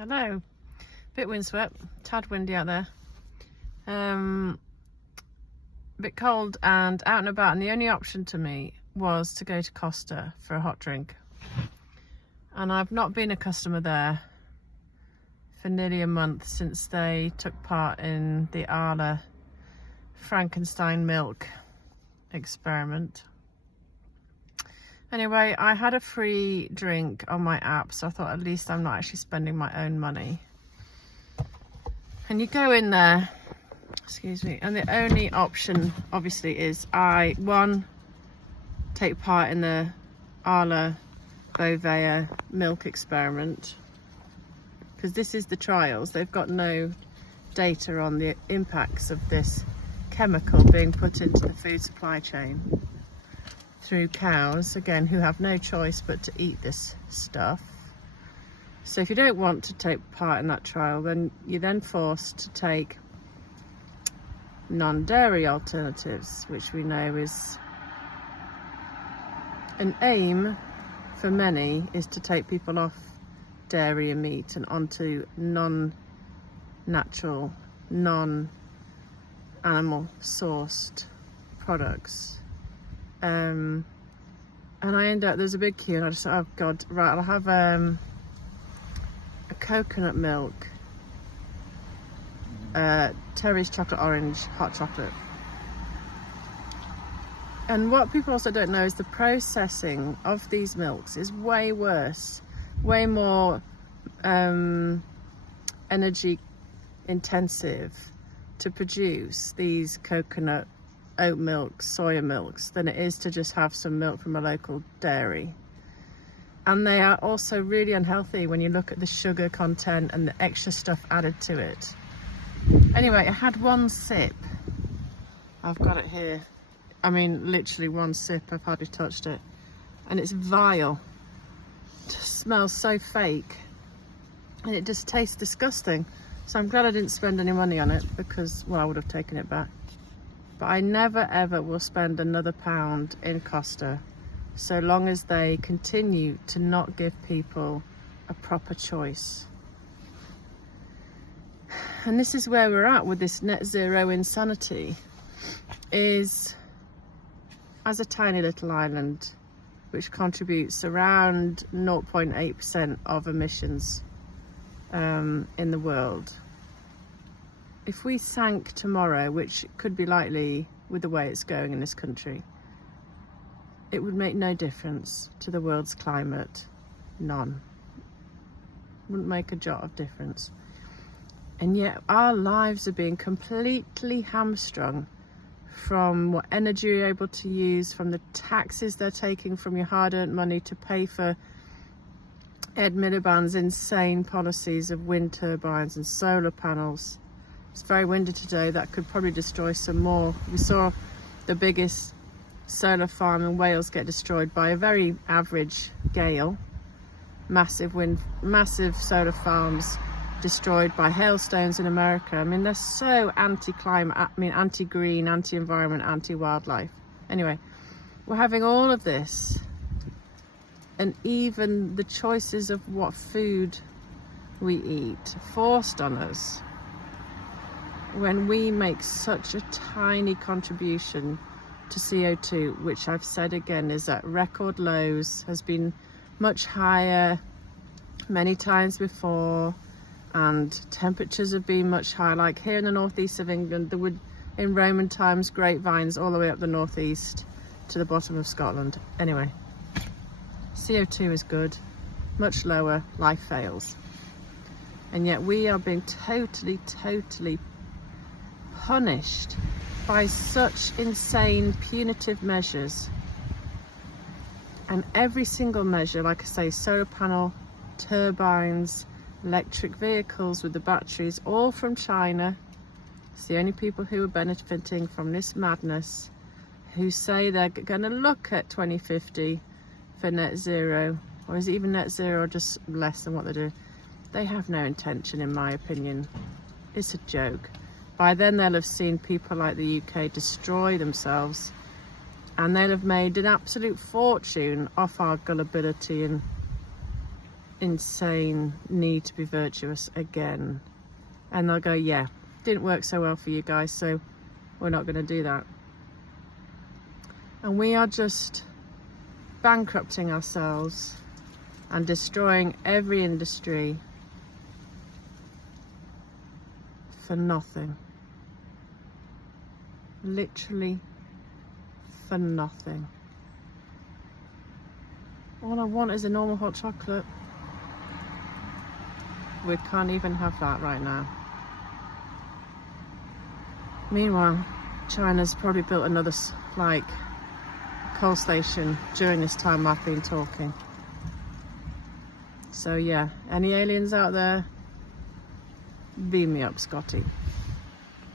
Hello, bit windswept, tad windy out there, bit cold and out and about, and the only option to me was to go to Costa for a hot drink, and I've not been a customer there for nearly a month since they took part in the Arla Frankenstein milk experiment. Anyway, I had a free drink on my app, so I thought at least I'm not actually spending my own money. And you go in there, excuse me, and the only option obviously is one, take part in the Arla BoVaer milk experiment, because this is the trials. They've got no data on the impacts of this chemical being put into the food supply chain through cows, again, who have no choice but to eat this stuff. So if you don't want to take part in that trial, then you're then forced to take non-dairy alternatives, which we know is an aim for many, is to take people off dairy and meat and onto non-natural, non-animal sourced products. And I end up, there's a big queue, and I just thought, oh God, right, I'll have a coconut milk, Terry's chocolate orange, hot chocolate. And what people also don't know is the processing of these milks is way worse, way more energy intensive to produce these coconut, oat milk, soya milks than it is to just have some milk from a local dairy. And they are also really unhealthy when you look at the sugar content and the extra stuff added to it. Anyway, I had one sip. I've got it here. I mean, literally one sip. I've hardly touched it. And it's vile. It just smells so fake. And it just tastes disgusting. So I'm glad I didn't spend any money on it, because, well, I would have taken it back. But I never ever will spend another £1 in Costa so long as they continue to not give people a proper choice. And this is where we're at with this net zero insanity, is as a tiny little island which contributes around 0.8% of emissions in the world. If we sank tomorrow, which could be likely with the way it's going in this country, it would make no difference to the world's climate. None. Wouldn't make a jot of difference. And yet our lives are being completely hamstrung from what energy you're able to use, from the taxes they're taking from your hard-earned money to pay for Ed Miliband's insane policies of wind turbines and solar panels. It's very windy today. That could probably destroy some more. We saw the biggest solar farm in Wales get destroyed by a very average gale. Massive solar farms destroyed by hailstones in America. I mean, they're so anti-climate, anti-green, anti-environment, anti-wildlife. Anyway, we're having all of this, and even the choices of what food we eat forced on us, when we make such a tiny contribution to CO2, which I've said again is at record lows, has been much higher many times before, and temperatures have been much higher. Like here in the northeast of England, there would, in Roman times, grapevines all the way up the northeast to the bottom of Scotland. Anyway, CO2 is good, much lower, life fails. And yet we are being totally punished by such insane punitive measures. And every single measure, like I say, solar panel, turbines, electric vehicles with the batteries, all from China. It's the only people who are benefiting from this madness, who say they're going to look at 2050 for net zero, or is it even net zero or just less than what they do? They have no intention, in my opinion. It's a joke. By then they'll have seen people like the UK destroy themselves, and they'll have made an absolute fortune off our gullibility and insane need to be virtuous again. And they'll go, yeah, didn't work so well for you guys, so we're not going to do that. And we are just bankrupting ourselves and destroying every industry for nothing. Literally for nothing. All I want is a normal hot chocolate. We can't even have that right now. Meanwhile, China's probably built another coal station during this time I've been talking. So yeah, any aliens out there, beam me up, Scotty.